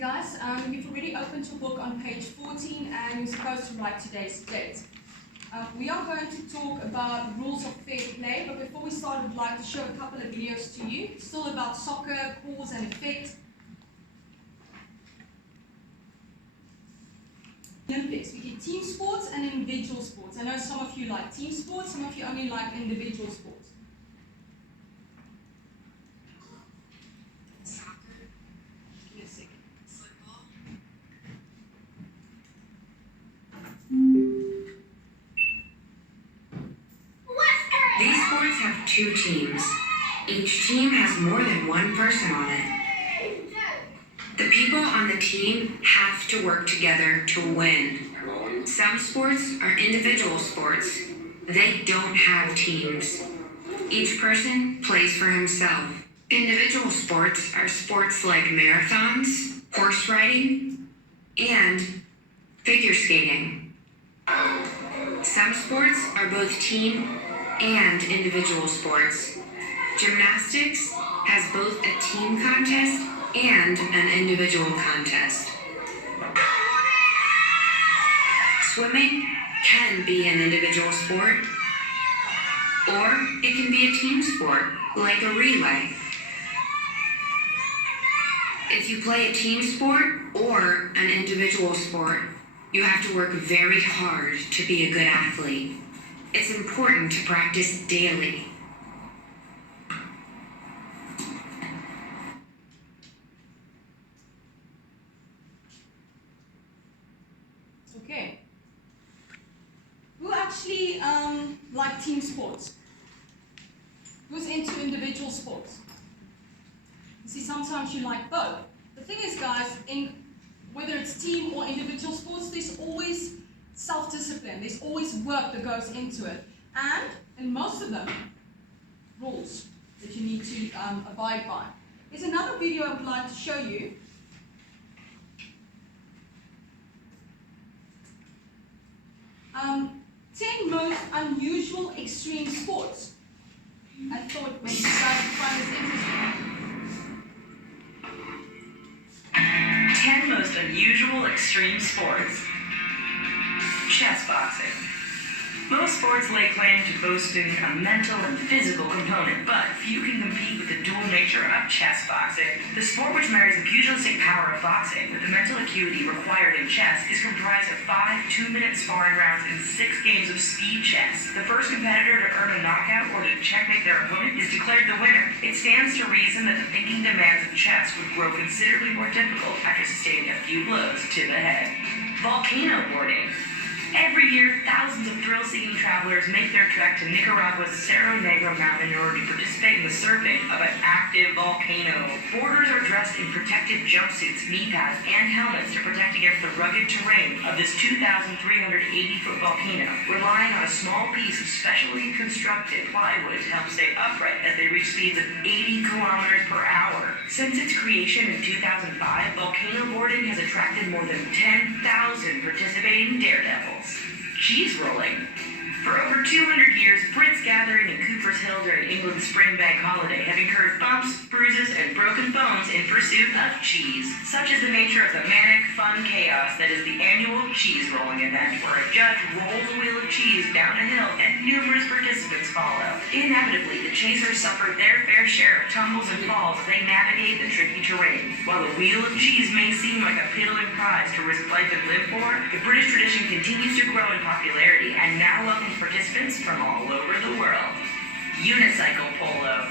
guys, you've already opened your book on page 14 and you're supposed to write today's date. We are going to talk about rules of fair play, but before we start, I'd like to show a couple of videos to you. It's still about soccer, cause and effect. Olympics, we get team sports and individual sports. I know some of you like team sports, some of you only like individual sports. These sports have two teams. Each team has more than one person on it. The people on the team have to work together to win. Some sports are individual sports. They don't have teams. Each person plays for himself. Individual sports are sports like marathons, horse riding, and figure skating. Some sports are both team and individual sports. Gymnastics has both a team contest and an individual contest. Swimming can be an individual sport, or it can be a team sport, like a relay. If you play a team sport or an individual sport, you have to work very hard to be a good athlete. It's important to practice daily. Okay. Who actually like team sports? Who's into individual sports? You see, sometimes you like both. The thing is, guys, whether it's team or individual sports, there's always self-discipline. There's always work that goes into it. And in most of them, rules that you need to abide by. There's another video I would like to show you. Um, 10 most unusual extreme sports. I thought maybe you guys would find this interesting. 10 most unusual extreme sports. Chess boxing. Most sports lay claim to boasting a mental and physical component, but few can compete with the dual nature of chess boxing. The sport, which marries the pugilistic power of boxing with the mental acuity required in chess, is comprised of 5 2-minute sparring rounds and 6 games of speed chess. The first competitor to earn a knockout or to checkmate their opponent is declared the winner. It stands to reason that the thinking demands of chess would grow considerably more difficult after sustaining a few blows to the head. Volcano boarding. Every year, thousands of thrill-seeking travelers make their trek to Nicaragua's Cerro Negro mountain in order to participate in the surfing of an active volcano. Boarders are dressed in protective jumpsuits, knee pads, and helmets to protect against the rugged terrain of this 2,380-foot volcano, relying on a small piece of specially constructed plywood to help stay upright as they reach speeds of 80 kilometers per hour. Since its creation in 2005, volcano boarding has attracted more than 10,000 participating daredevils. Cheese rolling. For over 200 years, Brits gathering in Cooper's Hill during England's spring bank holiday have incurred bumps, bruises, and broken bones in pursuit of cheese. Such is the nature of the manic, fun chaos that is the annual cheese rolling event, where a judge rolls a wheel of cheese down a hill and numerous participants follow. Inevitably, the chasers suffer their fair share of tumbles and falls as they navigate the tricky terrain. While the wheel of cheese may seem like a piddling prize to risk life and limb for, the British tradition continues to grow in popularity and now welcomes participants from all over the world. Unicycle polo.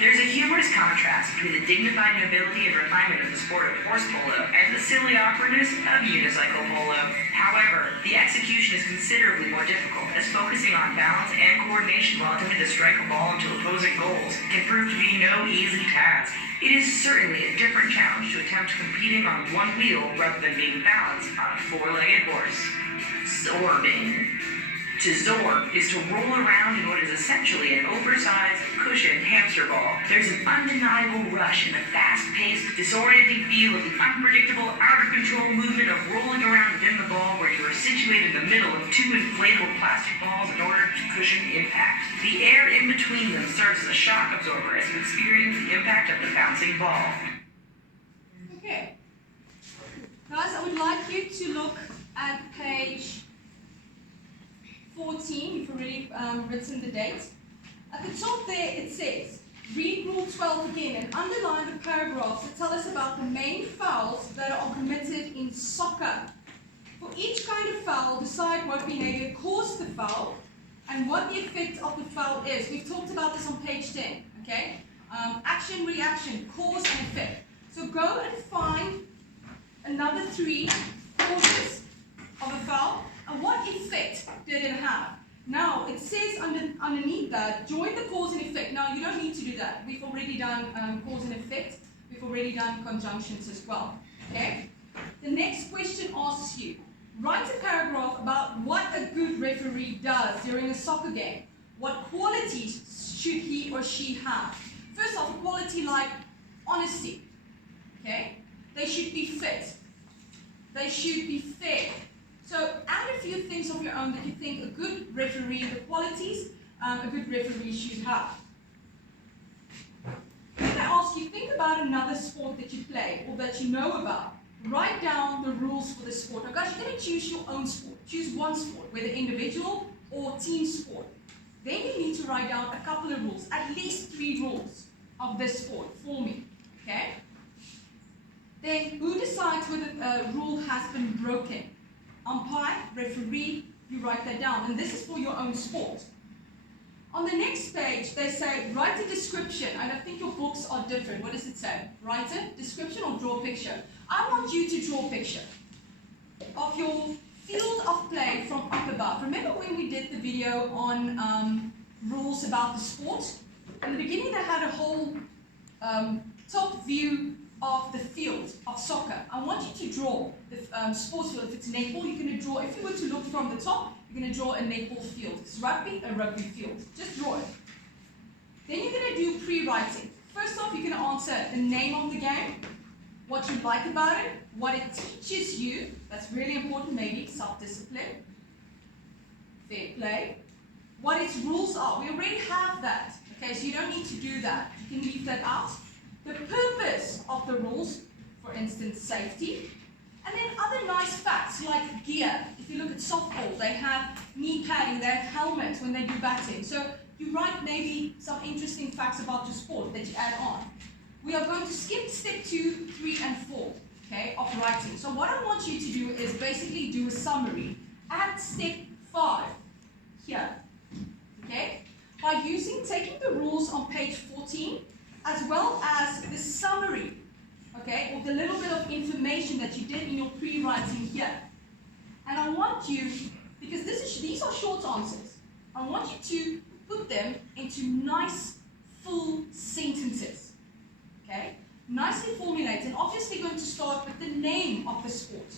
There's a humorous contrast between the dignified nobility and refinement of the sport of horse polo and the silly awkwardness of unicycle polo. However, the execution is considerably more difficult, as focusing on balance and coordination while attempting to strike a ball into opposing goals can prove to be no easy task. It is certainly a different challenge to attempt competing on one wheel rather than being balanced on a 4-legged horse. Zorbing. To zorb is to roll around in what is essentially an oversized, cushioned hamster ball. There's an undeniable rush in the fast-paced, disorienting feel of the unpredictable, out-of-control movement of rolling around within the ball where you are situated in the middle of 2 inflatable plastic balls in order to cushion impact. The air in between them serves as a shock absorber as you experience the impact of the bouncing ball. Okay. to look at page 14. You've already written the date. At the top there it says, read Rule 12 again and underline the paragraphs that tell us about the main fouls that are committed in soccer. For each kind of foul, decide what behavior caused the foul and what the effect of the foul is. We've talked about this on page 10, okay? Action, reaction, cause and effect. So go and find another 3 causes of a foul and what effect did it have. Now, it says underneath that, join the cause and effect. Now, you don't need to do that. We've already done cause and effect. We've already done conjunctions as well, okay? The next question asks you, write a paragraph about what a good referee does during a soccer game. What qualities should he or she have? First off, a quality like honesty, okay? They should be fit. They should be fair. So add a few things of your own that you think a good referee, the qualities a good referee should have. Then I ask you, think about another sport that you play or that you know about. Write down the rules for the sport. Now guys, you're going to choose your own sport. Choose one sport, whether individual or team sport. Then you need to write down a couple of rules, at least 3 rules of this sport for me, okay? Then who decides whether a rule has been broken? Umpire, referee, you write that down. And this is for your own sport. On the next page, they say, write a description. And I think your books are different. What does it say? Write a description or draw a picture. I want you to draw a picture of your field of play from up above. Remember when we did the video on rules about the sport? In the beginning, they had a whole top view of the field of soccer. I want you to draw the sports field. If it's netball, you're going to draw, if you were to look from the top, you're going to draw a netball field. If it's rugby, a rugby field. Just draw it. Then you're going to do pre-writing. First off, you're going to answer the name of the game, what you like about it, what it teaches you. That's really important, maybe self-discipline, fair play, what its rules are. We already have that, okay, so you don't need to do that. You can leave that out. The purpose of the rules, for instance, safety, and then other nice facts like gear. If you look at softball, they have knee padding, they have helmets when they do batting. So you write maybe some interesting facts about your sport that you add on. We are going to skip step 2, 3, and 4, okay, of writing. So what I want you to do is basically do a summary at step 5 here, okay, by taking the rules on page 14, as well as the summary, okay, or the little bit of information that you did in your pre-writing here. And I want you, because these are short answers, I want you to put them into nice, full sentences, okay? Nicely formulated, and obviously going to start with the name of the sport,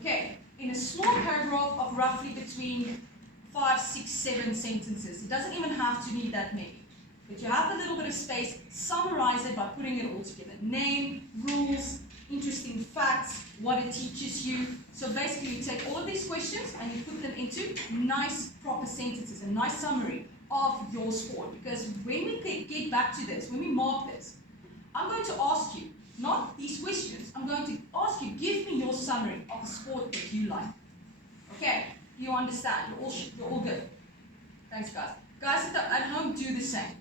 okay? In a small paragraph of roughly between 5, 6, 7 sentences. It doesn't even have to need that many. But you have a little bit of space, summarize it by putting it all together. Name, rules, interesting facts, what it teaches you. So basically you take all of these questions and you put them into nice, proper sentences, a nice summary of your sport. Because when we get back to this, when we mark this, I'm going to ask you, not these questions, I'm going to ask you, give me your summary of the sport that you like. Okay, you understand, you're all good. Thanks guys. Guys at home, do the same.